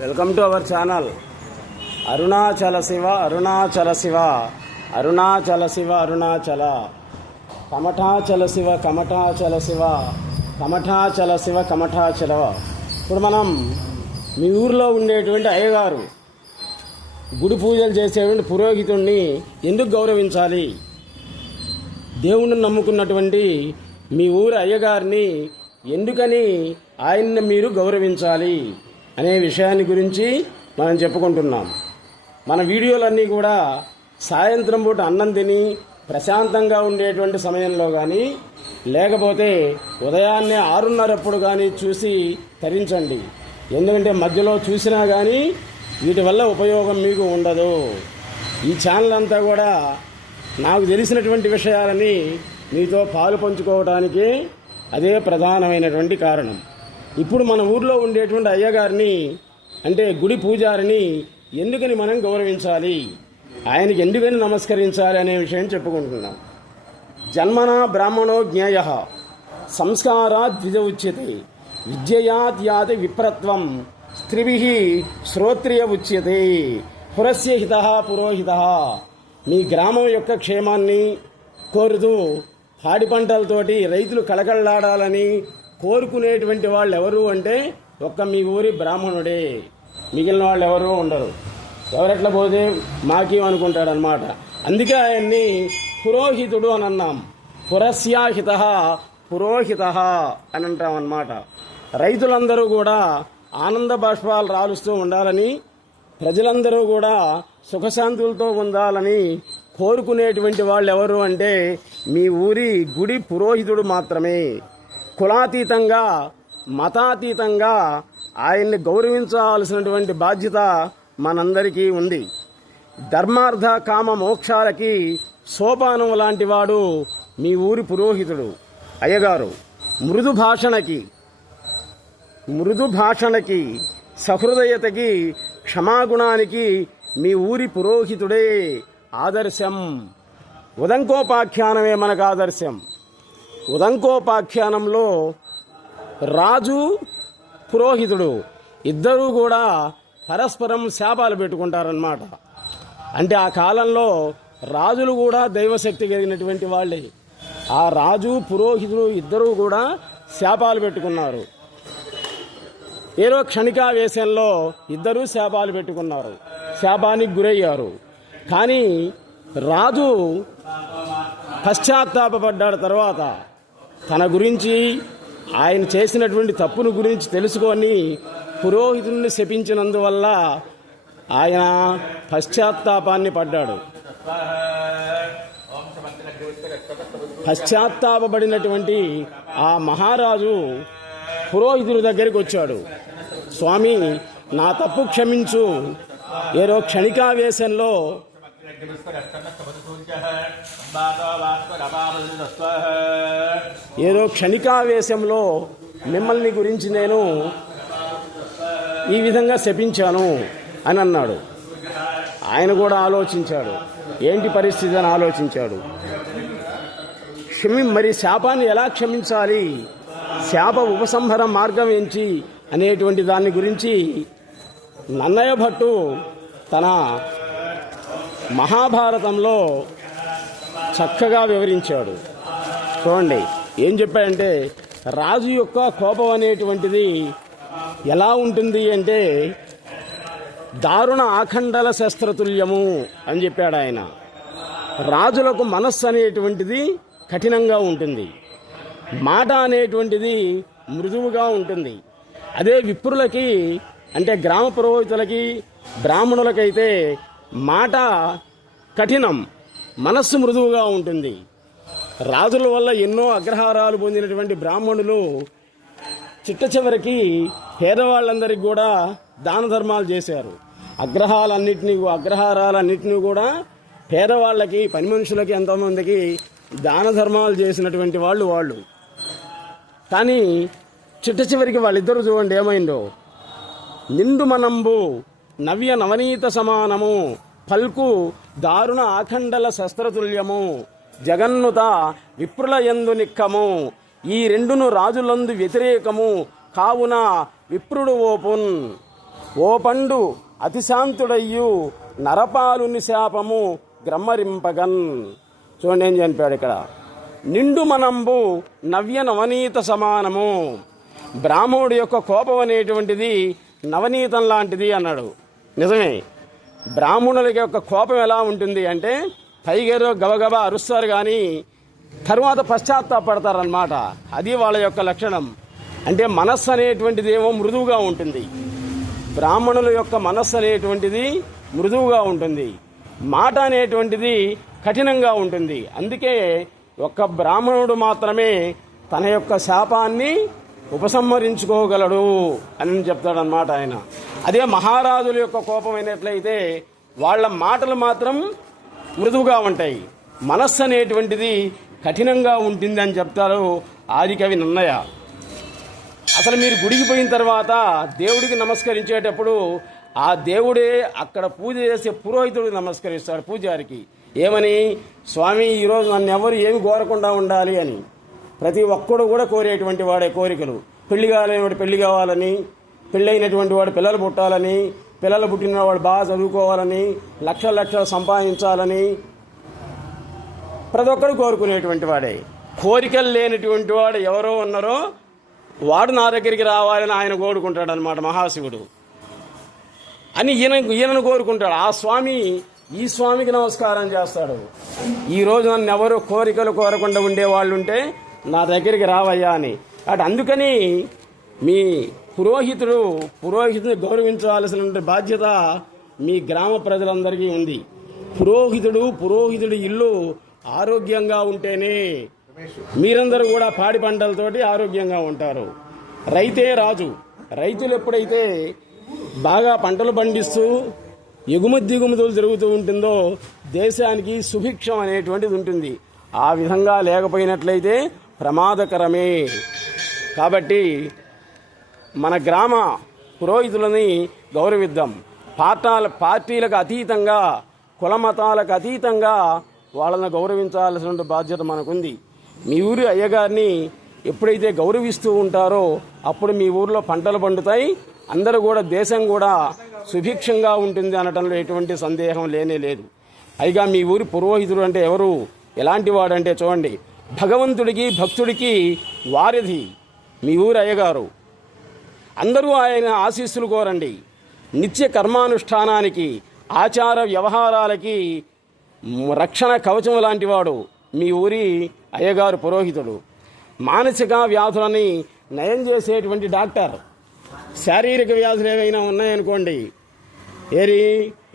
Welcome to our channel. Arunachala Shiva Arunachala Shiva Arunachala Shiva Arunachala. కమఠాచల Shiva కమఠాచల Shiva కమఠాచల Shiva కమఠాచల. ఇప్పుడు మనం మీ ఊర్లో ఉండేటువంటి అయ్యగారు గుడి పూజలు చేసేటువంటి పురోహితుణ్ణి ఎందుకు గౌరవించాలి? దేవుణ్ణి నమ్ముకున్నటువంటి మీ ఊరు అయ్యగారిని ఎందుకని ఆయన్ని మీరు గౌరవించాలి? అనే విషయాన్ని గురించి మనం చెప్పుకుంటున్నాం. మన వీడియోలన్నీ కూడా సాయంత్రం పూట అన్నం తిని ప్రశాంతంగా ఉండేటువంటి సమయంలో కానీ లేకపోతే ఉదయాన్నే ఆరున్నరప్పుడు కానీ చూసి తరించండి. ఎందుకంటే మధ్యలో చూసినా కానీ వీటి వల్ల ఉపయోగం మీకు ఉండదు. ఈ ఛానల్ అంతా కూడా నాకు తెలిసినటువంటి విషయాలని మీతో పాలు పంచుకోవడానికి అదే ప్రధానమైనటువంటి కారణం. ఇప్పుడు మన ఊర్లో ఉండేటువంటి అయ్యగారిని అంటే గుడి పూజారిని ఎందుకని మనం గౌరవించాలి? ఆయనకి ఎందుకని నమస్కరించాలి అనే విషయం చెప్పుకుంటున్నాం. జన్మన బ్రాహ్మణో జ్ఞేయ సంస్కారాత్ ద్విజ ఉచ్యతే విద్యయాత్యాతి విప్రత్వం స్త్రిభి శ్రోత్రియ ఉచ్యతే పురస్య హిత పురోహిత. మీ గ్రామం యొక్క క్షేమాన్ని కోరుతూ పాడి పంటలతోటి రైతులు కళకళలాడాలని కోరుకునేటువంటి వాళ్ళు ఎవరు అంటే ఒక్క మీ ఊరి బ్రాహ్మణుడే. మిగిలిన వాళ్ళు ఎవరు ఉండరు. ఎవరెట్లా పోతే మాకేం అనుకుంటాడనమాట అందుకే ఆయన్ని పురోహితుడు అని అన్నాం పురస్యాహిత పురోహిత అని అంటాం రైతులందరూ కూడా ఆనంద బాష్పాలు రాలుస్తూ ఉండాలని ప్రజలందరూ కూడా సుఖశాంతులతో ఉండాలని కోరుకునేటువంటి వాళ్ళు ఎవరు అంటే మీ ఊరి గుడి పురోహితుడు మాత్రమే. కులాతీతంగా మతాతీతంగా ఆయన్ని గౌరవించాల్సినటువంటి బాధ్యత మనందరికీ ఉంది. ధర్మార్థ కామ మోక్షాలకి సోపానం లాంటివాడు మీ ఊరి పురోహితుడు. అయ్యగారు మృదు భాషణకి మృదు భాషణకి సహృదయతకి క్షమాగుణానికి మీ ఊరి పురోహితుడే ఆదర్శం. ఉదంకోపాఖ్యానమే మనకు ఆదర్శం. ఉదంకోపాఖ్యానంలో రాజు పురోహితుడు ఇద్దరూ కూడా పరస్పరం శాపాలు పెట్టుకుంటారన్నమాట. అంటే ఆ కాలంలో రాజులు కూడా దైవశక్తి కలిగినటువంటి వాళ్ళే. ఆ రాజు పురోహితుడు ఇద్దరూ కూడా శాపాలు పెట్టుకున్నారు. ఏదో క్షణికావేశంలో ఇద్దరూ శాపాలు పెట్టుకున్నారు. శాపానికి గురయ్యారు. కానీ రాజు పశ్చాత్తాపడ్డాడు తర్వాత. తన గురించి ఆయన చేసినటువంటి తప్పును గురించి తెలుసుకొని పురోహితుడిని శపించినందువల్ల ఆయన పశ్చాత్తాపాన్ని పడ్డాడు. పశ్చాత్తాపబడినటువంటి ఆ మహారాజు పురోహితుడి దగ్గరికి వచ్చాడు. స్వామి నా తప్పు క్షమించు. ఏదో క్షణికావేశంలో ఏదో క్షణికావేశంలో మిమ్మల్ని గురించి నేను ఈ విధంగా శపించాను అని అన్నాడు. ఆయన కూడా ఆలోచించాడు. ఏంటి పరిస్థితి అని ఆలోచించాడు. క్షమి మరి శాపాన్ని ఎలా క్షమించాలి? శాప ఉపసంహర మార్గం ఏంటి అనేటువంటి దాని గురించి నన్నయ్య భట్టు తన మహాభారతంలో చక్కగా వివరించాడు. చూడండి ఏం చెప్పాడంటే రాజు యొక్క కోపం అనేటువంటిది ఎలా ఉంటుంది అంటే దారుణ ఆఖండల శస్త్రతుల్యము అని చెప్పాడు ఆయన. రాజులకు మనస్సు అనేటువంటిది కఠినంగా ఉంటుంది. మాట అనేటువంటిది మృదువుగా ఉంటుంది. అదే విప్రులకి అంటే గ్రామ పురోహితులకి బ్రాహ్మణులకైతే మాట కఠినం మనస్సు మృదువుగా ఉంటుంది. రాజుల వల్ల ఎన్నో అగ్రహారాలు పొందినటువంటి బ్రాహ్మణులు చిట్ట చివరికి పేదవాళ్ళందరికీ కూడా దాన ధర్మాలు చేశారు. అగ్రహాలన్నింటినీ అగ్రహారాలన్నింటినీ కూడా పేదవాళ్ళకి పని మనుషులకి ఎంతోమందికి దాన ధర్మాలు చేసినటువంటి వాళ్ళు వాళ్ళు. కానీ చిట్ట చివరికి వాళ్ళిద్దరూ చూడండి ఏమైందో. నిండు మనంబు నవ్య నవనీత సమానము. పల్కు దారుణ ఆఖండల శస్త్రతుల్యము. జగన్నుత విప్రుల ఎందు నిక్కము. ఈ రెండును రాజులందు వ్యతిరేకము. కావున విప్రుడు ఓపున్. ఓ పండు అతిశాంతుడయ్యు నరపాలుని శాపము గ్రమ్మరింపగన్. చూడండి ఏం చనిపోయాడు ఇక్కడ. నిండు మనంబు నవ్య నవనీత సమానము. బ్రాహ్మణుడి యొక్క కోపం అనేటువంటిది నవనీతం లాంటిది అన్నాడు. నిజమే. బ్రాహ్మణుల యొక్క కోపం ఎలా ఉంటుంది అంటే పైగేరో గబగబా అరుస్తారు కానీ తర్వాత పశ్చాత్తాపడతారనమాట అది వాళ్ళ యొక్క లక్షణం. అంటే మనస్సు అనేటువంటిది ఏమో మృదువుగా ఉంటుంది. బ్రాహ్మణుల యొక్క మనస్సు అనేటువంటిది మృదువుగా ఉంటుంది. మాట అనేటువంటిది కఠినంగా ఉంటుంది. అందుకే ఒక్క బ్రాహ్మణుడు మాత్రమే తన యొక్క శాపాన్ని ఉపసంహరించుకోగలడు అని చెప్తాడనమాట ఆయన. అదే మహారాజుల యొక్క కోపం అయినట్లయితే వాళ్ళ మాటలు మాత్రం మృదువుగా ఉంటాయి. మనస్సు అనేటువంటిది కఠినంగా ఉంటుంది అని చెప్తారు ఆదికవి నన్నయ్య. అసలు మీరు గుడికి పోయిన తర్వాత దేవుడికి నమస్కరించేటప్పుడు ఆ దేవుడే అక్కడ పూజ చేసే పురోహితుడికి నమస్కరిస్తాడు పూజారికి. ఏమని? స్వామి ఈరోజు నన్ను ఎవరు ఏమి కోరకుండా ఉండాలి అని. ప్రతి ఒక్కడు కూడా కోరేటువంటి వాడే కోరికలు. పెళ్ళి కాలేని వాడు పెళ్ళి కావాలని పెళ్ళైనటువంటి వాడు పిల్లలు పుట్టాలని పిల్లలు పుట్టిన వాడు బాగా చదువుకోవాలని లక్షల లక్షలు సంపాదించాలని ప్రతి ఒక్కరు కోరుకునేటువంటి వాడే. కోరికలు లేనటువంటి వాడు ఎవరో ఉన్నారో వాడు నా దగ్గరికి రావాలని ఆయన కోరుకుంటాడు అనమాట మహాశివుడు. అని ఈయన ఈయనను కోరుకుంటాడు. ఆ స్వామి ఈ స్వామికి నమస్కారం చేస్తాడు. ఈ రోజు నన్ను ఎవరు కోరికలు కోరకుండా ఉండేవాళ్ళు ఉంటే నా దగ్గరికి రావయ్యా అని. అటు అందుకని మీ పురోహితుడు పురోహితుని గౌరవించవలసిన బాధ్యత మీ గ్రామ ప్రజలందరికీ ఉంది. పురోహితుడు పురోహితుడి ఇల్లు ఆరోగ్యంగా ఉంటేనే మీరందరూ కూడా పాడి పంటలతోటి ఆరోగ్యంగా ఉంటారు. రైతే రాజు. రైతులు ఎప్పుడైతే బాగా పంటలు పండిస్తూ ఎగుమతి దిగుమతులు జరుగుతూ ఉంటుందో దేశానికి సుభిక్షం అనేటువంటిది ఉంటుంది. ఆ విధంగా లేకపోయినట్లయితే ప్రమాదకరమే. కాబట్టి మన గ్రామ పురోహితులని గౌరవిద్దాం. పార్టాల పార్టీలకు అతీతంగా కుల మతాలకు అతీతంగా వాళ్ళని గౌరవించాల్సిన బాధ్యత మనకుంది. మీ ఊరి అయ్యగారిని ఎప్పుడైతే గౌరవిస్తూ ఉంటారో అప్పుడు మీ ఊర్లో పంటలు పండుతాయి. అందరూ కూడా దేశం కూడా సుభిక్షంగా ఉంటుంది అనటంలో ఎటువంటి సందేహం లేనే లేదు. పైగా మీ ఊరి పురోహితుడు అంటే ఎవరు? ఎలాంటి వాడంటే చూడండి భగవంతుడికి భక్తుడికి వారిధి మీ ఊరి అయ్యగారు అందరూ ఆయన ఆశీస్సులు కోరండి. నిత్య కర్మానుష్ఠానానికి ఆచార వ్యవహారాలకి రక్షణ కవచం లాంటివాడు మీ ఊరి అయ్యగారు పురోహితుడు. మానసిక వ్యాధులని నయం చేసేటువంటి డాక్టర్. శారీరక వ్యాధులు ఏవైనా ఉన్నాయనుకోండి ఏరి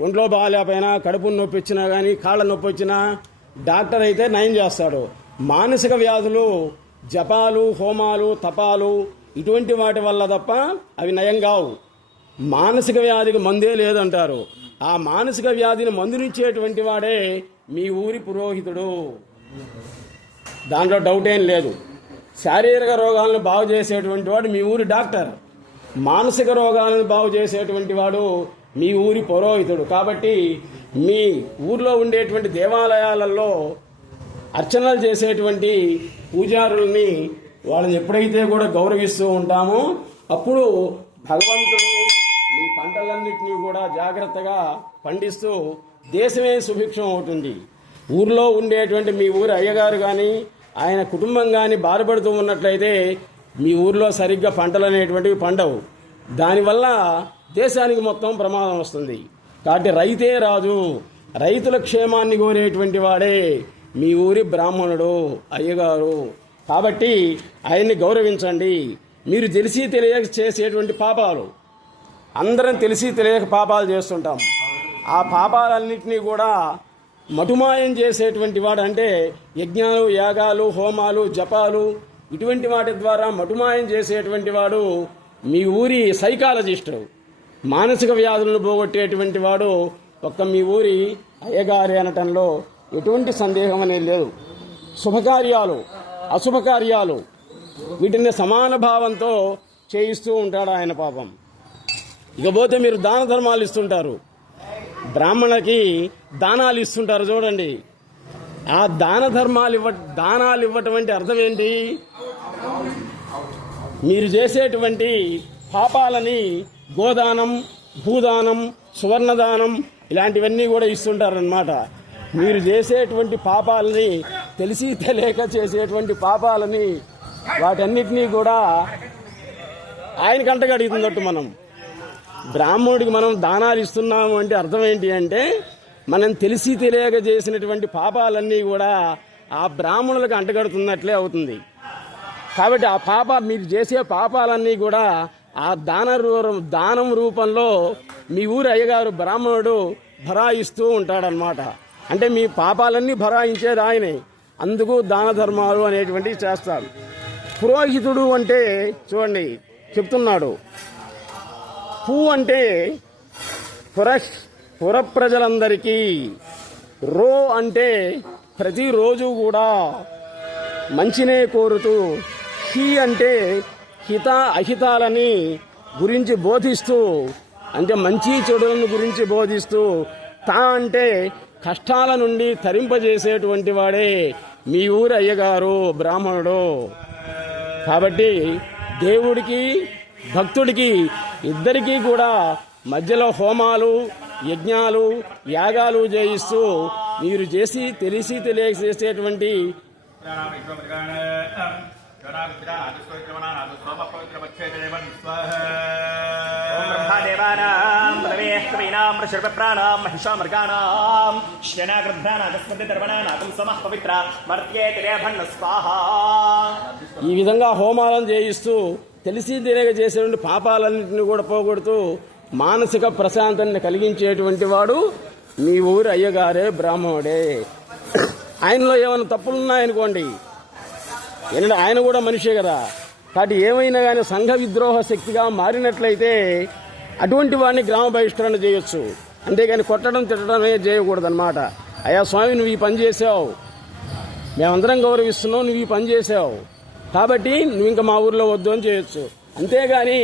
ఒంట్లో బాగాలేకపోయినా కడుపు నొప్పి వచ్చినా కానీ కాళ్ళ నొప్పి వచ్చినా డాక్టర్ అయితే నయం చేస్తాడు. మానసిక వ్యాధులు జపాలు హోమాలు తపాలు ఇటువంటి వాటి వల్ల తప్ప అవి నయం కావు. మానసిక వ్యాధికి మందే లేదంటారు. ఆ మానసిక వ్యాధిని మందునిచ్చేటువంటి వాడే మీ ఊరి పురోహితుడు. దాంట్లో డౌట్ ఏం లేదు. శారీరక రోగాలను బాగు చేసేటువంటి వాడు మీ ఊరి డాక్టర్. మానసిక రోగాలను బాగు చేసేటువంటి వాడు మీ ఊరి పురోహితుడు. కాబట్టి మీ ఊర్లో ఉండేటువంటి దేవాలయాలలో అర్చనలు చేసేటువంటి పూజారుల్ని వాళ్ళని ఎప్పుడైతే కూడా గౌరవిస్తూ ఉంటామో అప్పుడు భగవంతుడు నీ పంటలన్నింటినీ కూడా జాగ్రత్తగా పండిస్తూ దేశమే సుభిక్షం అవుతుంది. ఊర్లో ఉండేటువంటి మీ ఊరి అయ్యగారు కానీ ఆయన కుటుంబం కానీ బాధపడుతూ ఉన్నట్లయితే మీ ఊర్లో సరిగ్గా పంటలు అనేటువంటివి పండవు. దానివల్ల దేశానికి మొత్తం ప్రమాదం వస్తుంది. కాబట్టి రైతే రాజు రైతుల క్షేమాన్ని కోరేటువంటి వాడే మీ ఊరి బ్రాహ్మణుడు అయ్యగారు. కాబట్టి ఆయన్ని గౌరవించండి. మీరు తెలిసి తెలియక చేసేటువంటి పాపాలు. అందరం తెలిసి తెలియక పాపాలు చేస్తుంటాం. ఆ పాపాలన్నింటినీ కూడా మటుమాయం చేసేటువంటి వాడు అంటే యజ్ఞాలు యాగాలు హోమాలు జపాలు ఇటువంటి వాటి ద్వారా మటుమాయం చేసేటువంటి వాడు మీ ఊరి సైకాలజిస్టు. మానసిక వ్యాధులను పోగొట్టేటువంటి వాడు ఒక్క మీ ఊరి అయ్యగారి అనటంలో ఎటువంటి సందేహం అనేది లేదు. శుభకార్యాలు అశుభకార్యాలు వీటిని సమాన భావంతో చేయిస్తూ ఉంటాడు ఆయన పాపం. ఇకపోతే మీరు దాన ధర్మాలు ఇస్తుంటారు. బ్రాహ్మణకి దానాలు ఇస్తుంటారు చూడండి. ఆ దాన ధర్మాలు ఇవ్వ దానాలు ఇవ్వటం అంటే అర్థం ఏంటి? మీరు చేసేటువంటి పాపాలని గోదానం భూదానం సువర్ణదానం ఇలాంటివన్నీ కూడా ఇస్తుంటారనమాట మీరు చేసేటువంటి పాపాలని తెలిసి తెలియక చేసేటువంటి పాపాలని వాటన్నిటినీ కూడా ఆయన కంటగడుగుతున్నట్టు మనం. బ్రాహ్మణుడికి మనం దానాలు ఇస్తున్నాము అంటే అర్థం ఏంటి అంటే మనం తెలిసి తెలియక చేసినటువంటి పాపాలన్నీ కూడా ఆ బ్రాహ్మణులకు అంటగడుతున్నట్లే అవుతుంది. కాబట్టి ఆ పాప మీరు చేసే పాపాలన్నీ కూడా ఆ దాన రూపం దానం రూపంలో మీ ఊరు అయ్యగారు బ్రాహ్మణుడు భరాయిస్తూ ఉంటాడనమాట అంటే మీ పాపాలన్నీ భరాయించేది ఆయనే. అందుకు దాన ధర్మాలు అనేటువంటివి చేస్తారు. పురోహితుడు అంటే చూడండి చెప్తున్నాడు. పూ అంటే పుర పుర ప్రజలందరికీ రో అంటే ప్రతిరోజు కూడా మంచినే కోరుతూ హి అంటే హిత అహితాలని గురించి బోధిస్తూ అంటే మంచి చెడులను గురించి బోధిస్తూ తా అంటే కష్టాల నుండి తరింపజేసేటువంటి వాడే మీ ఊరు అయ్యగారు బ్రాహ్మణుడు. కాబట్టి దేవుడికి భక్తుడికి ఇద్దరికీ కూడా మధ్యలో హోమాలు యజ్ఞాలు యాగాలు చేయిస్తూ మీరు చేసి తెలిసి తెలియజేసేటువంటి చేసేటువంటి బ్రహ్మదేవానాం పదవేస్తవీనాం ఋషిర్విప్రాణాం మహిషామృగాణాం శ్యనాగృధ్యానాగస్మృతిర్వణానాగం సమః పవిత్ర వర్త్యేతిరేభన్న స్వాహ ఈ విధంగా హోమాలను చేయిస్తూ తెలిసి తెలియక చేసేటువంటి పాపాలన్నింటినీ కూడా పోగొడుతూ మానసిక ప్రశాంతాన్ని కలిగించేటువంటి వాడు మీ ఊరి అయ్యగారే బ్రాహ్మణుడే. ఆయనలో ఏమైనా తప్పులు ఉన్నాయనుకోండి ఎందుకంటే ఆయన కూడా మనిషే కదా. కాబట్టి ఏమైనా కానీ సంఘ విద్రోహ శక్తిగా మారినట్లయితే అటువంటి వాడిని గ్రామ బహిష్కరణ చేయొచ్చు. అంతేగాని కొట్టడం తిట్టడమే చేయకూడదు అనమాట అయ్యా స్వామి నువ్వు ఈ పని చేసావు. మేమందరం గౌరవిస్తున్నావు నువ్వు ఈ పని చేసావు. కాబట్టి నువ్వు ఇంకా మా ఊర్లో వద్దు అని చేయొచ్చు. అంతేగాని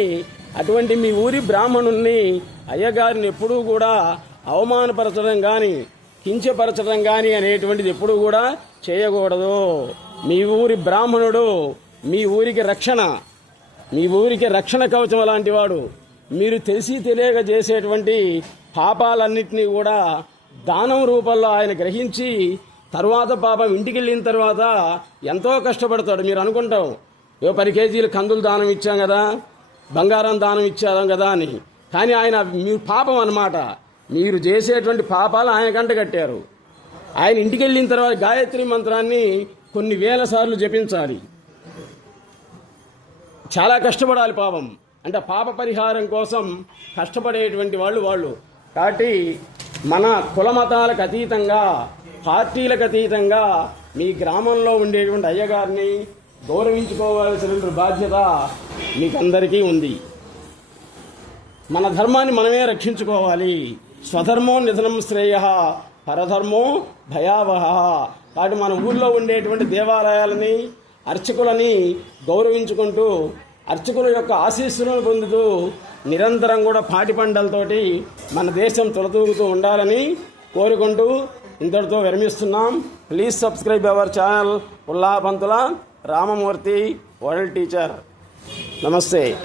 అటువంటి మీ ఊరి బ్రాహ్మణుల్ని అయ్యగారిని ఎప్పుడూ కూడా అవమానపరచడం కానీ కించపరచడం కానీ అనేటువంటిది ఎప్పుడూ కూడా చేయకూడదు. మీ ఊరి బ్రాహ్మణుడు మీ ఊరికి రక్షణ. మీ ఊరికి రక్షణ కవచం లాంటి వాడు. మీరు తెలిసి తెలియక చేసేటువంటి పాపాలన్నింటినీ కూడా దానం రూపంలో ఆయన గ్రహించి తర్వాత పాపం ఇంటికి వెళ్ళిన తర్వాత ఎంతో కష్టపడతాడు. మీరు అనుకుంటాం ఏ పది కేజీలు కందులు దానం ఇచ్చాం కదా బంగారం దానం ఇచ్చాం కదా అని. కానీ ఆయన మీ పాపం అన్నమాట. మీరు చేసేటువంటి పాపాలు ఆయన కంట కట్టారు. ఆయన ఇంటికి వెళ్ళిన తర్వాత గాయత్రి మంత్రాన్ని కొన్ని వేల సార్లు జపించాలి. చాలా కష్టపడాలి పాపం. అంటే పాప పరిహారం కోసం కష్టపడేటువంటి వాళ్ళు వాళ్ళు. కాబట్టి మన కుల మతాలకు అతీతంగా పార్టీలకు అతీతంగా మీ గ్రామంలో ఉండేటువంటి అయ్యగారిని గౌరవించుకోవాల్సిన బాధ్యత మీకందరికీ ఉంది. మన ధర్మాన్ని మనమే రక్షించుకోవాలి. స్వధర్మో నిధనం శ్రేయ. పరధర్మో భయావహ. కాబట్టి మన ఊళ్ళో ఉండేటువంటి దేవాలయాలని అర్చకులని గౌరవించుకుంటూ అర్చకుల యొక్క ఆశీస్సులను పొందుతూ నిరంతరం కూడా పాటి పంటలతోటి మన దేశం తొలతూగుతూ ఉండాలని కోరుకుంటూ ఇంతటితో విరమిస్తున్నాం. Please subscribe our channel Ullapantula Ramamurthy world teacher. నమస్తే.